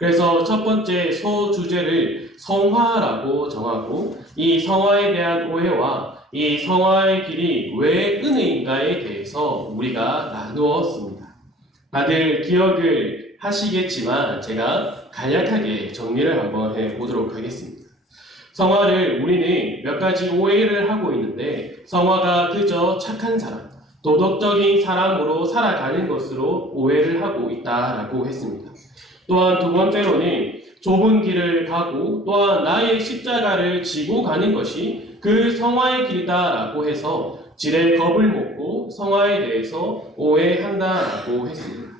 그래서 첫 번째 소주제를 성화라고 정하고 이 성화에 대한 오해와 이 성화의 길이 왜 은혜인가에 대해서 우리가 나누었습니다. 다들 기억을 하시겠지만 제가 간략하게 정리를 한번 해보도록 하겠습니다. 성화를 우리는 몇 가지 오해를 하고 있는데 성화가 그저 착한 사람, 도덕적인 사람으로 살아가는 것으로 오해를 하고 있다라고 했습니다. 또한 두 번째로는 좁은 길을 가고 또한 나의 십자가를 지고 가는 것이 그 성화의 길이다라고 해서 지레 겁을 먹고 성화에 대해서 오해한다라고 했습니다.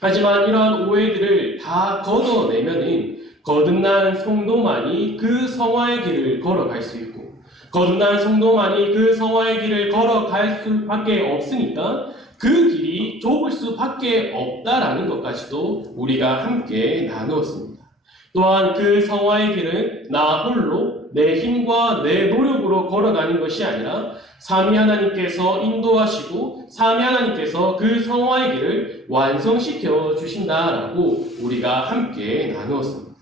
하지만 이러한 오해들을 다 걷어내면은 거듭난 성도만이 그 성화의 길을 걸어갈 수 있고 거듭난 성도만이 그 성화의 길을 걸어갈 수밖에 없으니까 그 길이 좁을 수밖에 없다라는 것까지도 우리가 함께 나누었습니다. 또한 그 성화의 길은 나 홀로 내 힘과 내 노력으로 걸어가는 것이 아니라 삼위 하나님께서 인도하시고 삼위 하나님께서 그 성화의 길을 완성시켜 주신다라고 우리가 함께 나누었습니다.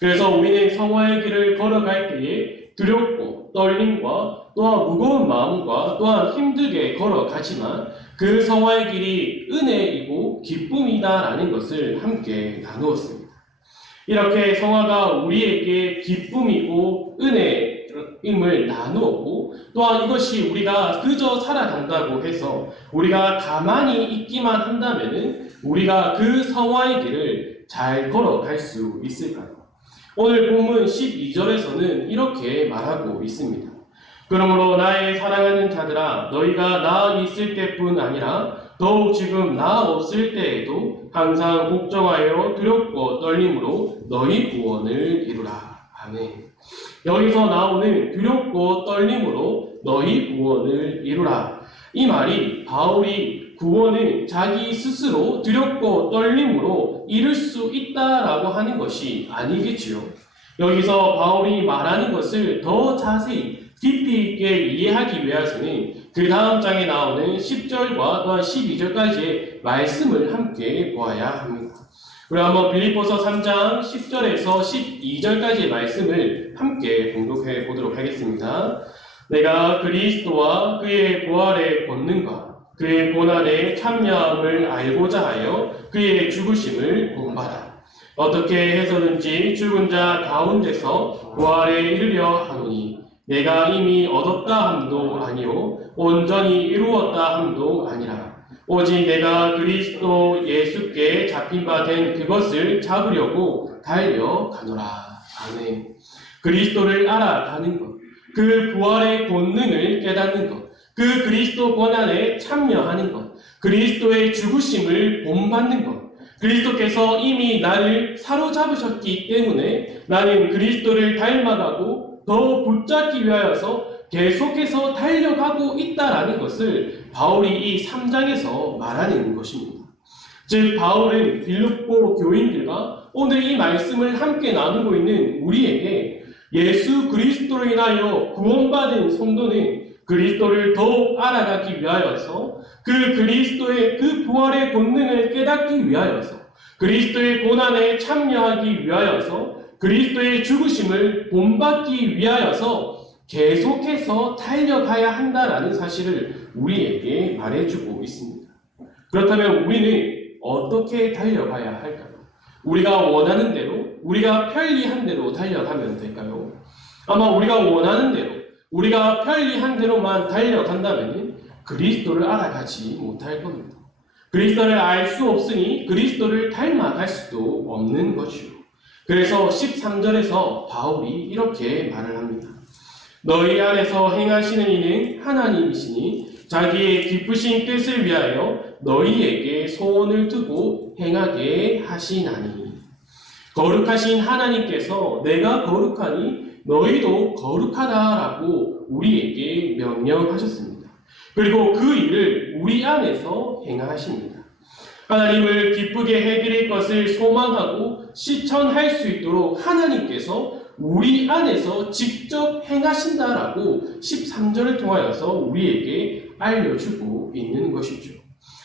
그래서 우리는 성화의 길을 걸어갈 때에 두렵고 떨림과 또한 무거운 마음과 또한 힘들게 걸어가지만 그 성화의 길이 은혜이고 기쁨이다라는 것을 함께 나누었습니다. 이렇게 성화가 우리에게 기쁨이고 은혜임을 나누었고 또한 이것이 우리가 그저 살아간다고 해서 우리가 가만히 있기만 한다면 우리가 그 성화의 길을 잘 걸어갈 수 있을까요? 오늘 본문 12절에서는 이렇게 말하고 있습니다. 그러므로 나의 사랑하는 자들아 너희가 나 있을 때뿐 아니라 더욱 지금 나 없을 때에도 항상 복종하여 두렵고 떨림으로 너희 구원을 이루라. 아멘. 여기서 나오는 두렵고 떨림으로 너희 구원을 이루라. 이 말이 바울이 구원을 자기 스스로 두렵고 떨림으로 이룰 수 있다라고 하는 것이 아니겠지요. 여기서 바울이 말하는 것을 더 자세히 깊이 있게 이해하기 위해서는 그 다음 장에 나오는 10절과 또한 12절까지의 말씀을 함께 보아야 합니다. 우리 한번 빌립보서 3장 10절에서 12절까지의 말씀을 함께 봉독해 보도록 하겠습니다. 내가 그리스도와 그의 부활의 권능과 그의 고난의 참여함을 알고자 하여 그의 죽으심을 본받아 어떻게 해서든지 죽은 자 가운데서 부활에 이르려 하노니 내가 이미 얻었다 함도 아니요 온전히 이루었다 함도 아니라 오직 내가 그리스도 예수께 잡힌 바 된 그것을 잡으려고 달려가노라. 아멘. 그리스도를 알아가는 것, 그 부활의 본능을 깨닫는 것, 그 그리스도 고난에 참여하는 것, 그리스도의 죽으심을 본받는 것, 그리스도께서 이미 나를 사로잡으셨기 때문에 나는 그리스도를 닮아가고 더 붙잡기 위하여서 계속해서 달려가고 있다라는 것을 바울이 이 3장에서 말하는 것입니다. 즉 바울은 빌립보 교인들과 오늘 이 말씀을 함께 나누고 있는 우리에게 예수 그리스도로 인하여 구원받은 성도는 그리스도를 더욱 알아가기 위하여서 그 그리스도의 그 부활의 본능을 깨닫기 위하여서 그리스도의 고난에 참여하기 위하여서 그리스도의 죽으심을 본받기 위하여서 계속해서 달려가야 한다라는 사실을 우리에게 말해주고 있습니다. 그렇다면 우리는 어떻게 달려가야 할까요? 우리가 원하는 대로, 우리가 편리한 대로 달려가면 될까요? 아마 우리가 원하는 대로, 우리가 편리한 대로만 달려간다면 그리스도를 알아가지 못할 겁니다. 그리스도를 알 수 없으니 그리스도를 닮아갈 수도 없는 것이요. 그래서 13절에서 바울이 이렇게 말을 합니다. 너희 안에서 행하시는 이는 하나님이시니 자기의 기쁘신 뜻을 위하여 너희에게 소원을 두고 행하게 하시나니 거룩하신 하나님께서 내가 거룩하니 너희도 거룩하다라고 우리에게 명령하셨습니다. 그리고 그 일을 우리 안에서 행하십니다. 하나님을 기쁘게 해드릴 것을 소망하고 실천할 수 있도록 하나님께서 우리 안에서 직접 행하신다라고 13절을 통하여서 우리에게 알려주고 있는 것이죠.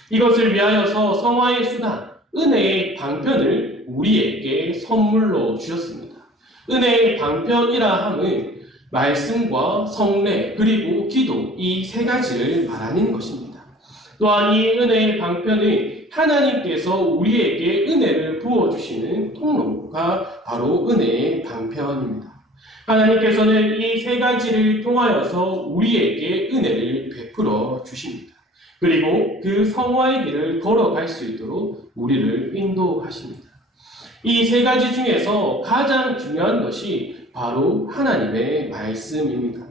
이것을 위하여서 성화의 수단, 은혜의 방편을 우리에게 선물로 주셨습니다. 은혜의 방편이라 함은 말씀과 성례 그리고 기도 이 세 가지를 말하는 것입니다. 또한 이 은혜의 방편은 하나님께서 우리에게 은혜를 부어주시는 통로가 바로 은혜의 방편입니다. 하나님께서는 이 세 가지를 통하여서 우리에게 은혜를 베풀어 주십니다. 그리고 그 성화의 길을 걸어갈 수 있도록 우리를 인도하십니다. 이 세 가지 중에서 가장 중요한 것이 바로 하나님의 말씀입니다.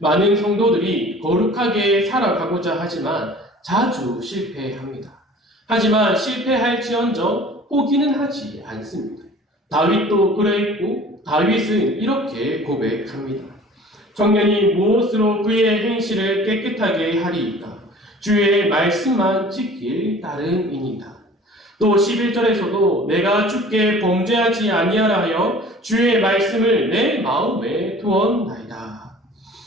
많은 성도들이 거룩하게 살아가고자 하지만 자주 실패합니다. 하지만 실패할지언정 포기는 하지 않습니다. 다윗도 그러했고 다윗은 이렇게 고백합니다. 청년이 무엇으로 그의 행실을 깨끗하게 하리이까? 주의 말씀만 지킬 따름이니이다. 또 11절에서도 내가 주께 범죄하지 아니하라 하여 주의 말씀을 내 마음에 두었나이다.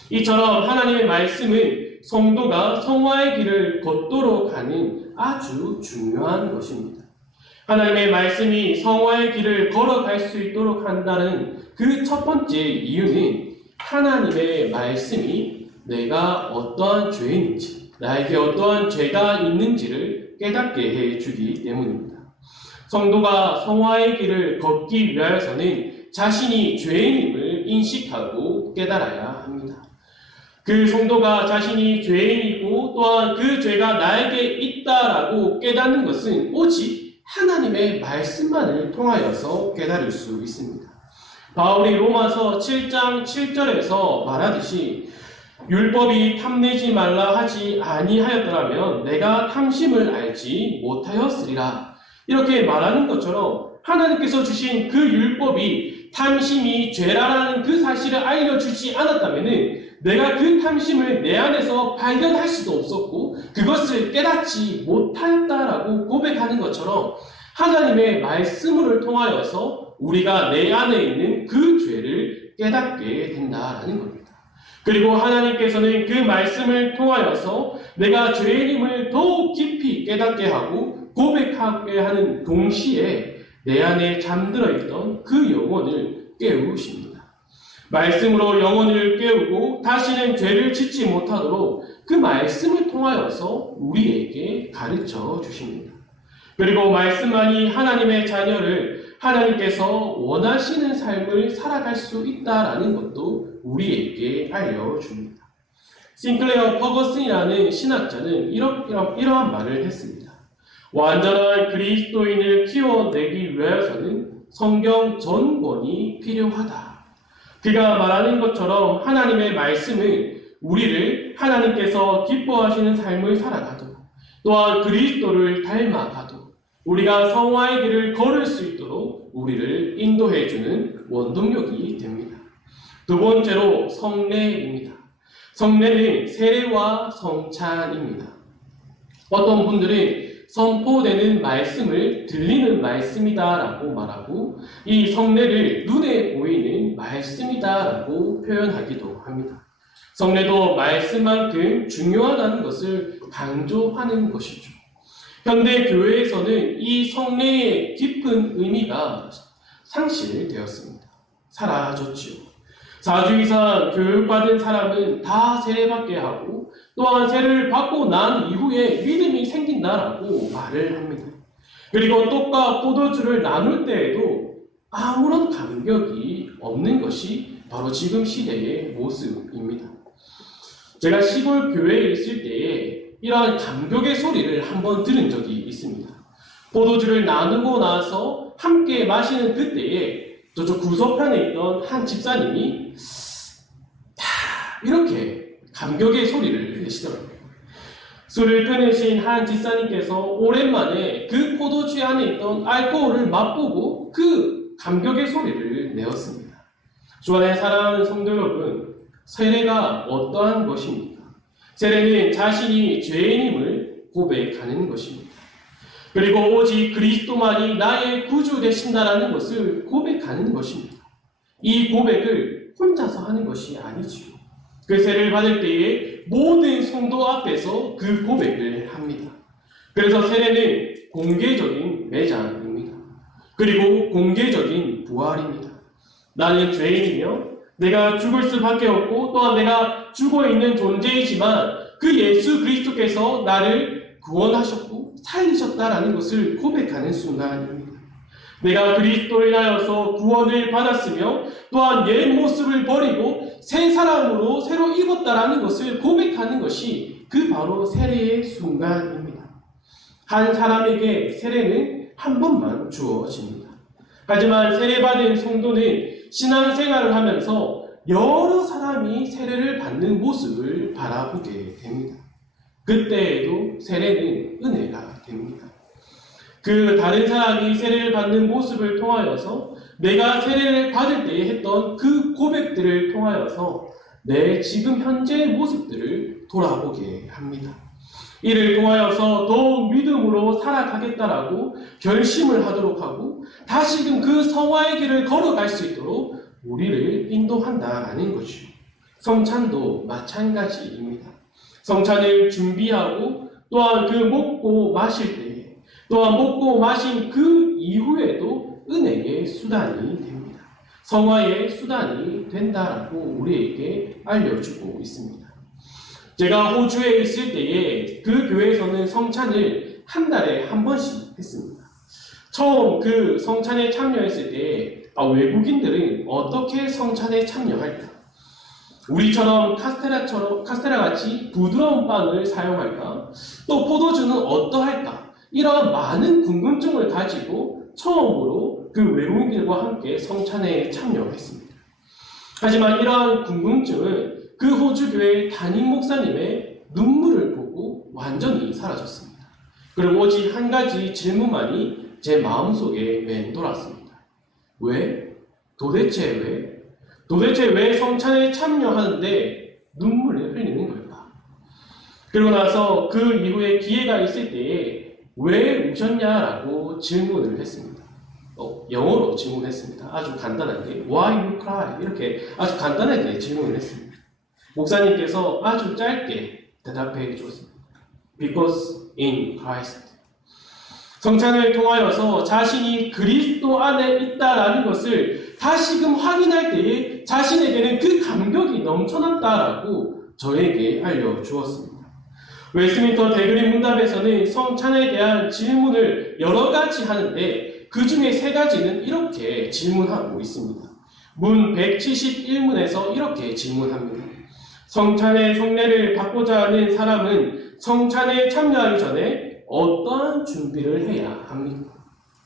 이처럼 하나님의 말씀은 성도가 성화의 길을 걷도록 하는 아주 중요한 것입니다. 하나님의 말씀이 성화의 길을 걸어갈 수 있도록 한다는 그 첫 번째 이유는 하나님의 말씀이 내가 어떠한 죄인인지, 나에게 어떠한 죄가 있는지를 깨닫게 해주기 때문입니다. 성도가 성화의 길을 걷기 위하여서는 자신이 죄인임을 인식하고 깨달아야 합니다. 그 성도가 자신이 죄인이고 또한 그 죄가 나에게 있다라고 깨닫는 것은 오직 하나님의 말씀만을 통하여서 깨달을 수 있습니다. 바울이 로마서 7장 7절에서 말하듯이 율법이 탐내지 말라 하지 아니하였더라면 내가 탐심을 알지 못하였으리라. 이렇게 말하는 것처럼 하나님께서 주신 그 율법이 탐심이 죄라라는 그 사실을 알려주지 않았다면 내가 그 탐심을 내 안에서 발견할 수도 없었고 그것을 깨닫지 못하였다라고 고백하는 것처럼 하나님의 말씀을 통하여서 우리가 내 안에 있는 그 죄를 깨닫게 된다라는 겁니다. 그리고 하나님께서는 그 말씀을 통하여서 내가 죄인임을 더욱 깊이 깨닫게 하고 고백하게 하는 동시에 내 안에 잠들어 있던 그 영혼을 깨우십니다. 말씀으로 영혼을 깨우고 다시는 죄를 짓지 못하도록 그 말씀을 통하여서 우리에게 가르쳐 주십니다. 그리고 말씀만이 하나님의 자녀를 하나님께서 원하시는 삶을 살아갈 수 있다라는 것도 우리에게 알려줍니다. 싱클레어 퍼거슨이라는 신학자는 이러한 말을 했습니다. 완전한 그리스도인을 키워내기 위해서는 성경 전권이 필요하다. 그가 말하는 것처럼 하나님의 말씀은 우리를 하나님께서 기뻐하시는 삶을 살아가도록 또한 그리스도를 닮아가도록 우리가 성화의 길을 걸을 수 있도록 우리를 인도해주는 원동력이 됩니다. 두 번째로 성례입니다. 성례는 세례와 성찬입니다. 어떤 분들은 선포되는 말씀을 들리는 말씀이다라고 말하고 이 성례를 눈에 보이는 말씀이다라고 표현하기도 합니다. 성례도 말씀만큼 중요하다는 것을 강조하는 것이죠. 현대 교회에서는 이 성례의 깊은 의미가 상실되었습니다. 사라졌지요. 4주 이상 교육받은 사람은 다 세례받게 하고 또한 세례를 받고 난 이후에 믿음이 생긴다라고 말을 합니다. 그리고 떡과 포도주를 나눌 때에도 아무런 감격이 없는 것이 바로 지금 시대의 모습입니다. 제가 시골 교회에 있을 때에 이러한 감격의 소리를 한번 들은 적이 있습니다. 포도주를 나누고 나서 함께 마시는 그때에 저쪽 구석편에 있던 한 집사님이 이렇게 감격의 소리를 내시더라고요. 술을 끊으신 한 집사님께서 오랜만에 그 포도주 안에 있던 알코올을 맛보고 그 감격의 소리를 내었습니다. 주 안에 사랑하는 성도 여러분, 세례가 어떠한 것입니까? 세례는 자신이 죄인임을 고백하는 것입니다. 그리고 오직 그리스도만이 나의 구주 되신다라는 것을 고백하는 것입니다. 이 고백을 혼자서 하는 것이 아니지요. 그 세례를 받을 때에 모든 성도 앞에서 그 고백을 합니다. 그래서 세례는 공개적인 매장입니다. 그리고 공개적인 부활입니다. 나는 죄인이며 내가 죽을 수밖에 없고 또한 내가 죽어 있는 존재이지만 그 예수 그리스도께서 나를 구원하셨고 살리셨다라는 것을 고백하는 순간입니다. 내가 그리스도를 인하여서 구원을 받았으며 또한 옛 모습을 버리고 새 사람으로 새로 입었다라는 것을 고백하는 것이 그 바로 세례의 순간입니다. 한 사람에게 세례는 한 번만 주어집니다. 하지만 세례받은 성도는 신앙생활을 하면서 여러 사람이 세례를 받는 모습을 바라보게 됩니다. 그때에도 세례는 은혜가 됩니다. 그 다른 사람이 세례를 받는 모습을 통하여서 내가 세례를 받을 때에 했던 그 고백들을 통하여서 내 지금 현재의 모습들을 돌아보게 합니다. 이를 통하여서 더욱 믿음으로 살아가겠다라고 결심을 하도록 하고 다시금 그 성화의 길을 걸어갈 수 있도록 우리를 인도한다라는 것이죠. 성찬도 마찬가지입니다. 성찬을 준비하고 또한 그 먹고 마실 때에 또한 먹고 마신 그 이후에도 은혜의 수단이 됩니다. 성화의 수단이 된다라고 우리에게 알려주고 있습니다. 제가 호주에 있을 때에 그 교회에서는 성찬을 한 달에 한 번씩 했습니다. 처음 그 성찬에 참여했을 때 외국인들은 어떻게 성찬에 참여할까? 우리처럼 카스테라 같이 부드러운 빵을 사용할까? 또 포도주는 어떠할까? 이런 많은 궁금증을 가지고 처음으로 그 외국인들과 함께 성찬에 참여했습니다. 하지만 이러한 궁금증은 그 호주교회 담임 목사님의 눈물을 보고 완전히 사라졌습니다. 그리고 오직 한 가지 질문만이 제 마음속에 맴돌았습니다. 왜? 도대체 왜 성찬에 참여하는데 눈물을 흘리는 걸까? 그리고 나서 그 이후에 기회가 있을 때에 왜 우셨냐라고 질문을 했습니다. 영어로 질문했습니다. 아주 간단하게 Why you cry? 이렇게 아주 간단하게 질문을 했습니다. 목사님께서 아주 짧게 대답해 주었습니다. Because in Christ. 성찬을 통하여서 자신이 그리스도 안에 있다라는 것을 다시금 확인할 때에 자신에게는 그 감격이 넘쳐났다라고 저에게 알려주었습니다. 웨스트민스터 대그린 문답에서는 성찬에 대한 질문을 여러 가지 하는데 그 중에 세 가지는 이렇게 질문하고 있습니다. 문 171문에서 이렇게 질문합니다. 성찬의 성례를 받고자 하는 사람은 성찬에 참여하기 전에 어떠한 준비를 해야 합니까?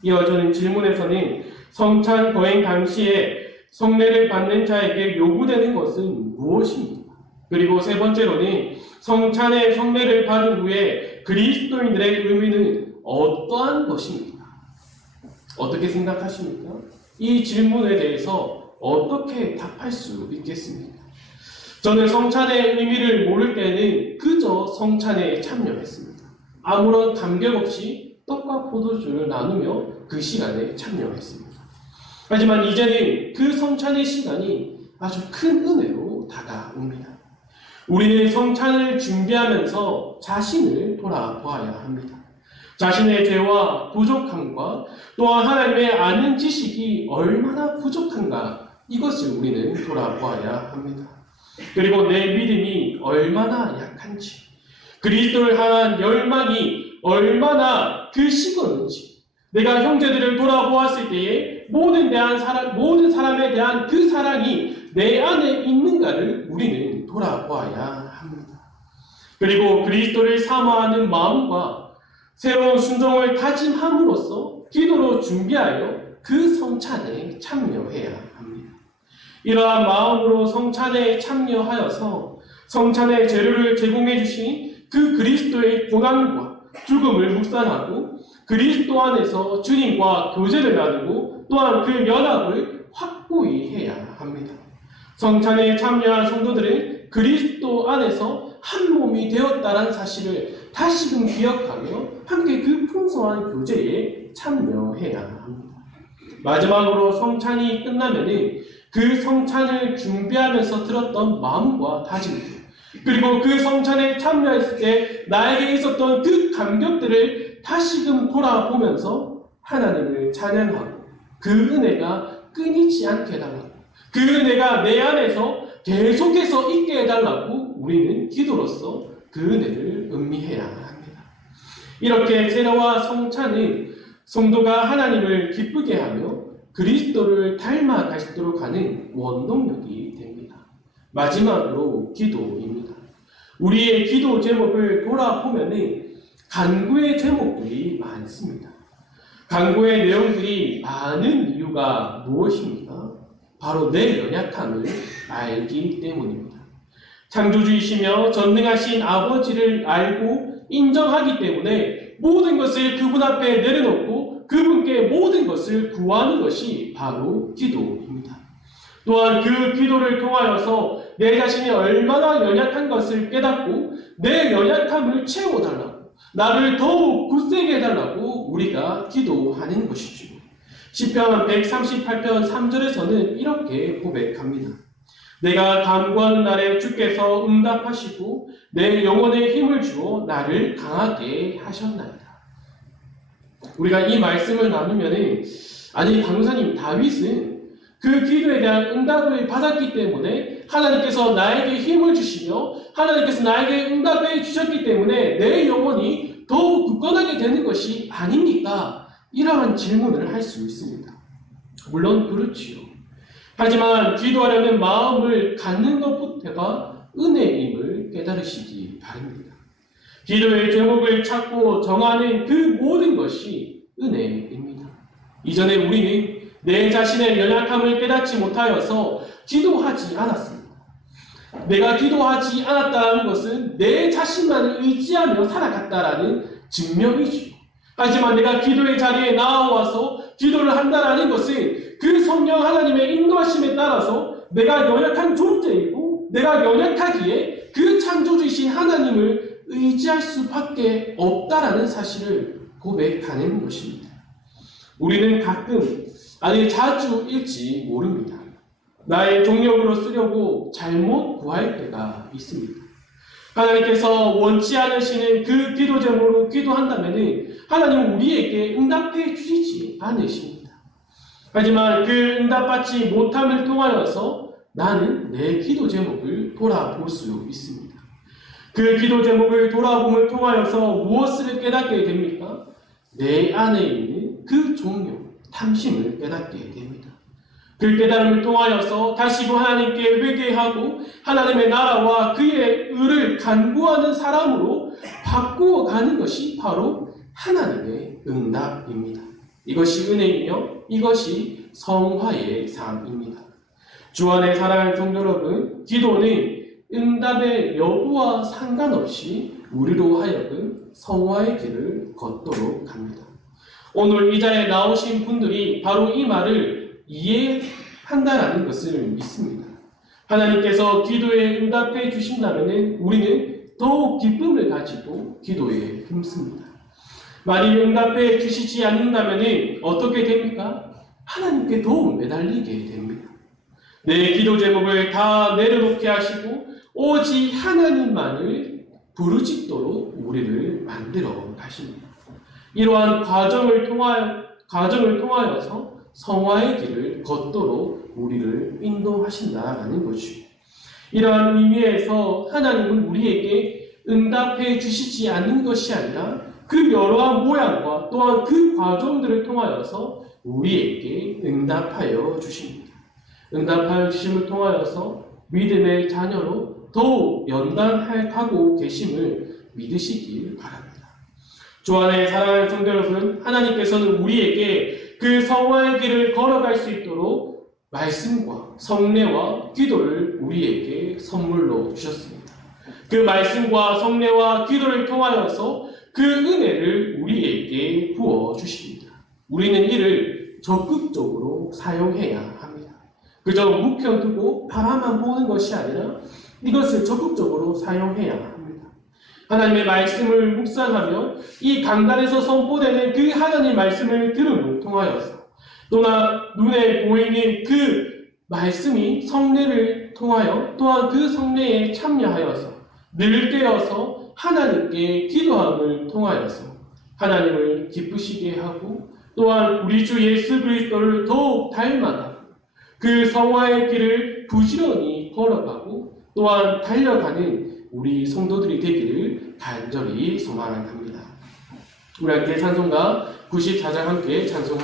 이어지는 질문에서는 성찬 거행 당시에 성례를 받는 자에게 요구되는 것은 무엇입니까? 그리고 세 번째로는 성찬의 성례를 받은 후에 그리스도인들의 의미는 어떠한 것입니까? 어떻게 생각하십니까? 이 질문에 대해서 어떻게 답할 수 있겠습니까? 저는 성찬의 의미를 모를 때는 그저 성찬에 참여했습니다. 아무런 감격 없이 떡과 포도주를 나누며 그 시간에 참여했습니다. 하지만 이제는 그 성찬의 시간이 아주 큰 은혜로 다가옵니다. 우리는 성찬을 준비하면서 자신을 돌아보아야 합니다. 자신의 죄와 부족함과 또한 하나님의 아는 지식이 얼마나 부족한가 이것을 우리는 돌아보아야 합니다. 그리고 내 믿음이 얼마나 약한지 그리스도를 향한 열망이 얼마나 그 식었는지 내가 형제들을 돌아보았을 때에 모든 사람에 대한 그 사랑이 내 안에 있는가를 우리는 돌아보아야 합니다. 그리고 그리스도를 사모하는 마음과 새로운 순종을 다짐함으로써 기도로 준비하여 그 성찬에 참여해야 합니다. 이러한 마음으로 성찬에 참여하여서 성찬의 재료를 제공해 주신 그 그리스도의 고난과 죽음을 묵상하고 그리스도 안에서 주님과 교제를 나누고 또한 그 연합을 확고히 해야 합니다. 성찬에 참여한 성도들은 그리스도 안에서 한 몸이 되었다는 사실을 다시금 기억하며 함께 그 풍성한 교제에 참여해야 합니다. 마지막으로 성찬이 끝나면은 그 성찬을 준비하면서 들었던 마음과 다짐들 그리고 그 성찬에 참여했을 때 나에게 있었던 그 감격들을 다시금 돌아보면서 하나님을 찬양하고 그 은혜가 끊이지 않게 해달라고, 그 은혜가 내 안에서 계속해서 있게 해달라고 우리는 기도로서 그 은혜를 음미해야 합니다. 이렇게 세례와 성찬은 성도가 하나님을 기쁘게 하며 그리스도를 닮아갈 수 있도록 하는 원동력이 됩니다. 마지막으로 기도입니다. 우리의 기도 제목을 돌아보면 간구의 제목들이 많습니다. 간구의 내용들이 많은 이유가 무엇입니까? 바로 내 연약함을 알기 때문입니다. 창조주이시며 전능하신 아버지를 알고 인정하기 때문에 모든 것을 그분 앞에 내려놓고 그분께 모든 것을 구하는 것이 바로 기도입니다. 또한 그 기도를 통하여서 내 자신이 얼마나 연약한 것을 깨닫고 내 연약함을 채워달라고, 나를 더욱 굳세게 해달라고 우리가 기도하는 것이죠. 시편 138편 3절에서는 이렇게 고백합니다. 내가 간구하는 날에 주께서 응답하시고 내 영혼에 힘을 주어 나를 강하게 하셨나이다. 우리가 이 말씀을 나누면 아니 강사님, 다윗은 그 기도에 대한 응답을 받았기 때문에 하나님께서 나에게 힘을 주시며 하나님께서 나에게 응답해 주셨기 때문에 내 영혼이 더욱 굳건하게 되는 것이 아닙니까? 이러한 질문을 할 수 있습니다. 물론 그렇지요. 하지만 기도하려는 마음을 갖는 것부터가 은혜임을 깨달으시기 바랍니다. 기도의 제목을 찾고 정하는 그 모든 것이 은혜입니다. 이전에 우리는 내 자신의 연약함을 깨닫지 못하여서 기도하지 않았습니다. 내가 기도하지 않았다는 것은 내 자신만을 의지하며 살아갔다라는 증명이죠. 하지만 내가 기도의 자리에 나와서 기도를 한다라는 것은 그 성령 하나님의 인도하심에 따라서 내가 연약한 존재이고 내가 연약하기에 그 창조주이신 하나님을 의지할 수밖에 없다라는 사실을 고백하는 것입니다. 우리는 가끔, 아니 자주 일지 모릅니다. 나의 동력으로 쓰려고 잘못 구할 때가 있습니다. 하나님께서 원치 않으시는 그 기도 제목으로 기도한다면 하나님은 우리에게 응답해 주시지 않으십니다. 하지만 그 응답받지 못함을 통하여서 나는 내 기도 제목을 돌아볼 수 있습니다. 그 기도 제목을 돌아봄을 통하여서 무엇을 깨닫게 됩니까? 내 안에 있는 그 종교, 탐심을 깨닫게 됩니다. 그 깨달음을 통하여서 다시금 하나님께 회개하고 하나님의 나라와 그의 의를 간구하는 사람으로 바꾸어가는 것이 바로 하나님의 응답입니다. 이것이 은혜이며 이것이 성화의 삶입니다. 주 안에 사랑하는 성도 여러분, 기도는 응답의 여부와 상관없이 우리로 하여금 성화의 길을 걷도록 합니다. 오늘 이 자리에 나오신 분들이 바로 이 말을 이해한다라는 것을 믿습니다. 하나님께서 기도에 응답해 주신다면 우리는 더욱 기쁨을 가지고 기도에 힘씁니다. 만일 응답해 주시지 않는다면 어떻게 됩니까? 하나님께 더욱 매달리게 됩니다. 내 기도 제목을 다 내려놓게 하시고 오직 하나님만을 부르짖도록 우리를 만들어 가십니다. 이러한 과정을 통하여서 성화의 길을 걷도록 우리를 인도하신다라는 것이죠. 이러한 의미에서 하나님은 우리에게 응답해 주시지 않는 것이 아니라 그 여러한 모양과 또한 그 과정들을 통하여서 우리에게 응답하여 주십니다. 응답하여 주심을 통하여서 믿음의 자녀로 더욱 연단하고 계심을 믿으시길 바랍니다. 주 안에 사랑하는 성도 여러분, 하나님께서는 우리에게 그 성화의 길을 걸어갈 수 있도록 말씀과 성례와 기도를 우리에게 선물로 주셨습니다. 그 말씀과 성례와 기도를 통하여서 그 은혜를 우리에게 부어주십니다. 우리는 이를 적극적으로 사용해야 합니다. 그저 묵혀두고 바라만 보는 것이 아니라 이것을 적극적으로 사용해야 합니다. 하나님의 말씀을 묵상하며 이 강단에서 선포되는 그 하나님의 말씀을 들음을 통하여서 또나 눈에 보이는 그 말씀이 성례를 통하여 또한 그 성례에 참여하여서 늘 깨어서 하나님께 기도함을 통하여서 하나님을 기쁘시게 하고 또한 우리 주 예수 그리스도를 더욱 닮아가고 그 성화의 길을 부지런히 걸어가고 또한 달려가는 우리 성도들이 되기를 간절히 소망합니다. 우리 함께 찬송가 94장 함께 찬송합니다.